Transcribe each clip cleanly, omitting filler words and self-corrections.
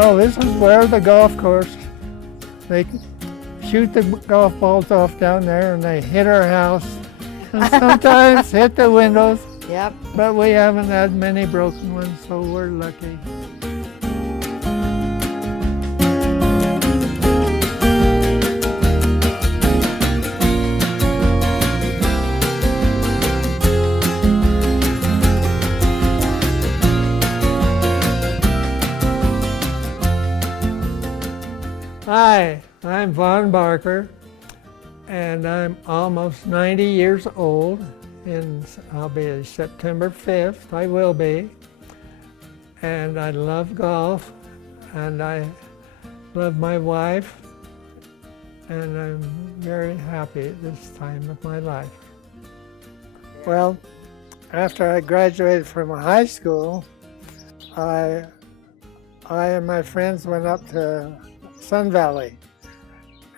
Well, this is where the golf course, they shoot the golf balls off down there and they hit our house and sometimes hit the windows. Yep. But we haven't had many broken ones, so we're lucky. Hi, I'm Vaughn Barker, and I'm almost 90 years old, and I'll be September 5th, I will be. And I love golf, and I love my wife, and I'm very happy at this time of my life. Well, after I graduated from high school, I and my friends went up to Sun Valley,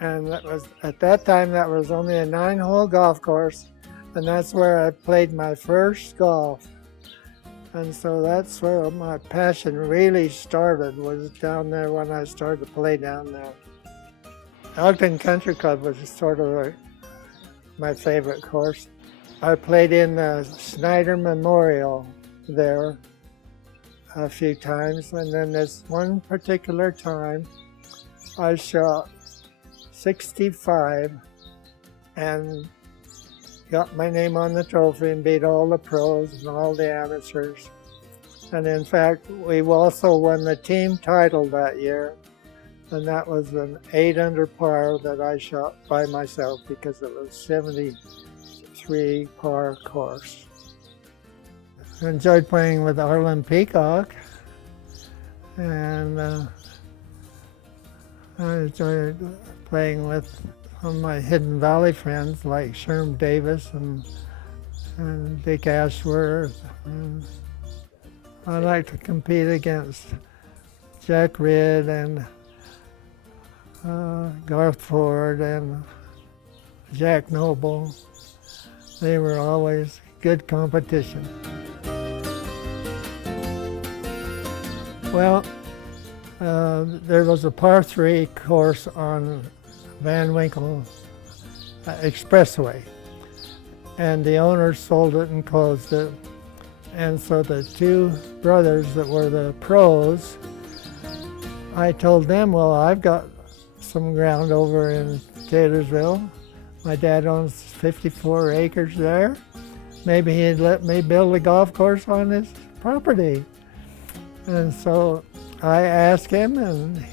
and that was, at that time, that was only a 9-hole golf course, and that's where I played my first golf. And so that's where my passion really started, was down there when I started to play down there. Ogden Country Club was sort of my favorite course. I played in the Snyder Memorial there a few times, and then this one particular time I shot 65 and got my name on the trophy and beat all the pros and all the amateurs. And in fact, we also won the team title that year, and that was an 8 under par that I shot by myself because it was 73 par course. I enjoyed playing with Arlen Peacock, and I enjoyed playing with some of my Hidden Valley friends like Sherm Davis and Dick Ashworth. And I like to compete against Jack Ridd and Garth Ford and Jack Noble. They were always good competition. Well, there was a par 3 course on Van Winkle Expressway, and the owner sold it and closed it. And so the 2 brothers that were the pros, I told them, well, I've got some ground over in Taylorsville. My dad owns 54 acres there. Maybe he'd let me build a golf course on his property. And so I asked him, and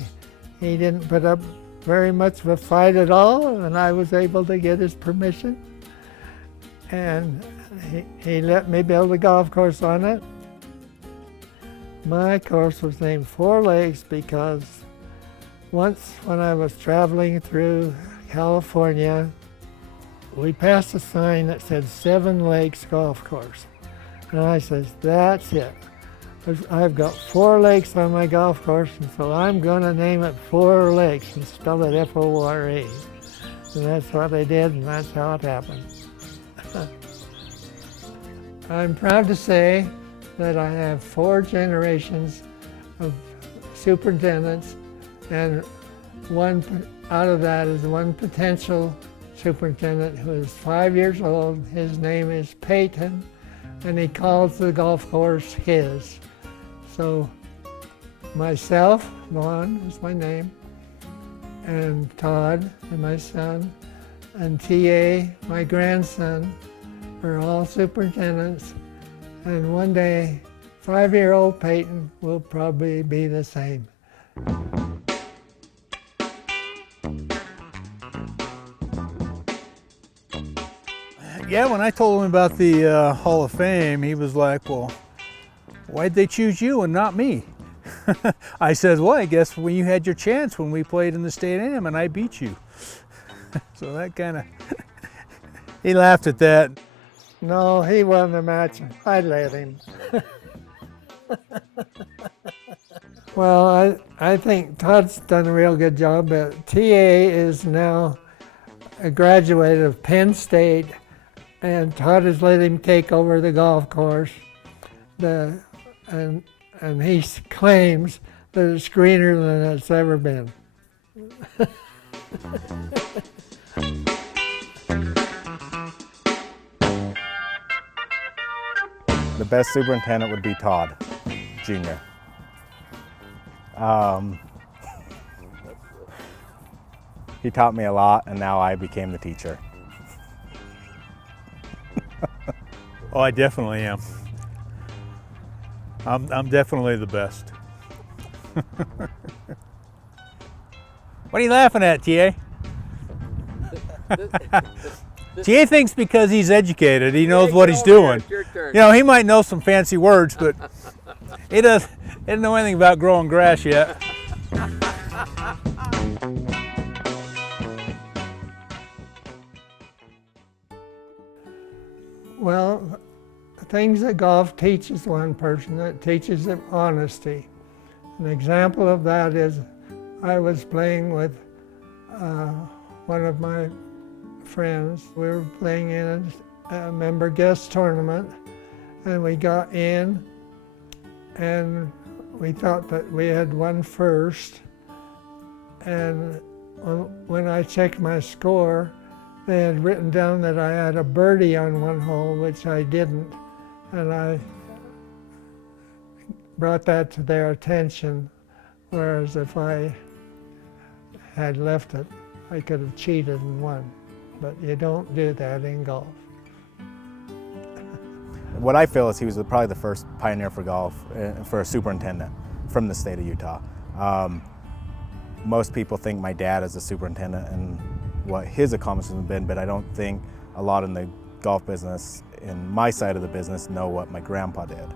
he didn't put up very much of a fight at all, and I was able to get his permission. And he let me build a golf course on it. My course was named 4 Lakes because once when I was traveling through California, we passed a sign that said 7 Lakes Golf Course. And I said, that's it. I've got 4 lakes on my golf course, and so I'm going to name it 4 Lakes and spell it F-O-R-E. And that's what I did, and that's how it happened. I'm proud to say that I have 4 generations of superintendents, and one out of that is one potential superintendent who is 5 years old. His name is Peyton, and he calls the golf course his. So myself, Vaughn is my name, and Todd, and my son, and T.A., my grandson, are all superintendents. And one day, 5-year-old Peyton will probably be the same. Yeah, when I told him about the Hall of Fame, he was like, well, why'd they choose you and not me? I said, well, I guess when you had your chance when we played in the State Am and I beat you. So that kind of, he laughed at that. No, he won the match. I let him. Well, I think Todd's done a real good job, but T.A. is now a graduate of Penn State, and Todd has let him take over the golf course. And he claims but it's greener than it's ever been. The best superintendent would be Todd, Jr. He taught me a lot, and now I became the teacher. Oh, I definitely am. I'm definitely the best. What are you laughing at, TA? TA thinks because he's educated, he knows what he's doing. Your turn. You know, he might know some fancy words, but he doesn't know anything about growing grass yet. Well, things that golf teaches one person, it teaches them honesty. An example of that is I was playing with one of my friends. We were playing in a member guest tournament, and we got in, and we thought that we had won first. And when I checked my score, they had written down that I had a birdie on one hole, which I didn't, and I brought that to their attention, whereas if I had left it, I could have cheated and won. But you don't do that in golf. What I feel is he was probably the first pioneer for golf, for a superintendent from the state of Utah. Most people think my dad is a superintendent and what his accomplishments have been, but I don't think a lot in the golf business, in my side of the business, know what my grandpa did.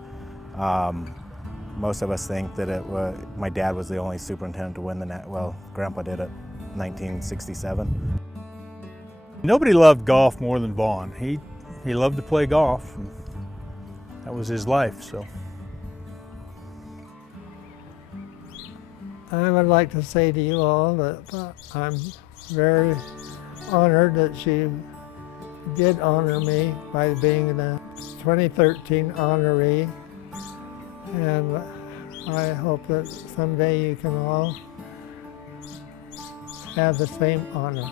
Most of us think that my dad was the only superintendent to win the net. Well, grandpa did it 1967. Nobody loved golf more than Vaughn. He loved to play golf, and that was his life. So I would like to say to you all that I'm very honored that you did honor me by being the 2013 honoree, and I hope that someday you can all have the same honor.